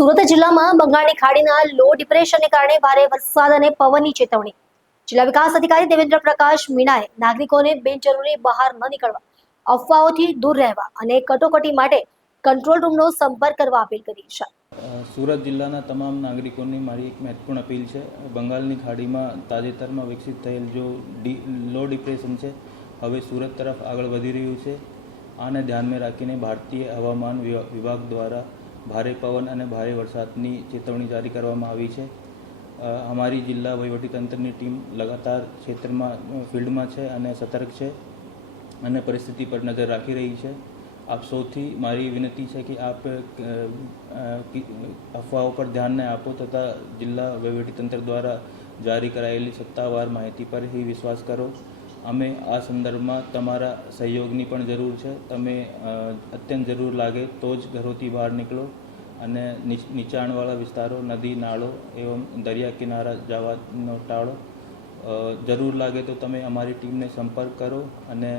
સુરત જિલ્લામાં બંગાળની ખાડીના લો ડિપ્રેશનને કારણે ભારે વરસાદ અને પવનની ચેતવણી. જિલ્લા વિકાસ અધિકારી દેવેન્દ્ર પ્રકાશ મીણાએ નાગરિકોને બિનજરૂરી બહાર ન નીકળવા, અફવાઓથી દૂર રહેવા અને કટોકટી માટે કંટ્રોલ રૂમનો સંપર્ક કરવા અપીલ કરી છે. સુરત જિલ્લાના તમામ નાગરિકોની મારી એક મહત્વપૂર્ણ અપીલ છે. બંગાળની ખાડીમાં તાજેતરમાં વિકસિત થયેલ જો લો ડિપ્રેશન છે, હવે સુરત તરફ આગળ વધી રહ્યું છે. આને ધ્યાનમાં રાખીને ભારતીય હવામાન વિભાગ દ્વારા ભારે પવન અને ભારે વરસાદની ચેતવણી જારી કરવામાં આવી છે. અમારી જિલ્લા વહીવટીતંત્રની ટીમ લગાતાર ક્ષેત્રમાં ફિલ્ડમાં છે અને સતર્ક છે અને પરિસ્થિતિ પર નજર રાખી રહી છે. આપ સૌથી મારી વિનંતી છે કે આપ અફવાઓ પર ધ્યાન ન આપો તથા જિલ્લા વહીવટીતંત્ર દ્વારા જારી કરાયેલી સત્તાવાર માહિતી પર ही વિશ્વાસ કરો. અમે આ સંદર્ભમાં તમારા સહયોગની પણ જરૂર છે. તમે અત્યંત જરૂર લાગે તો જ ઘરોથી બહાર નીકળો અને નીચાણવાળા વિસ્તારો, નદી, નાળો એવં દરિયા કિનારા જવાનો ટાળો. જરૂર લાગે તો તમે અમારી ટીમને સંપર્ક કરો અને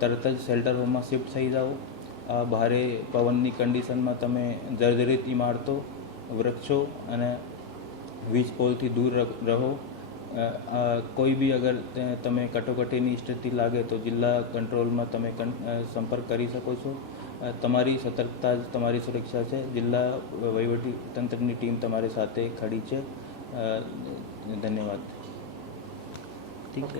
તરત જ શેલ્ટર હોમમાં શિફ્ટ થઈ જાઓ. ભારે પવનની કન્ડિશનમાં તમે જર્જરિત ઇમારતો, વૃક્ષો અને વીજ પોલથી દૂર રહો. કોઈ બી અગર તમે કટોકટીની સ્થિતિ લાગે તો જિલ્લા કંટ્રોલમાં તમે સંપર્ક કરી શકો છો. તમારી સતર્કતા જ તમારી સુરક્ષા છે. જિલ્લા વહીવટીતંત્રની ટીમ તમારી સાથે ખડી છે. ધન્યવાદ. ઠીક છે.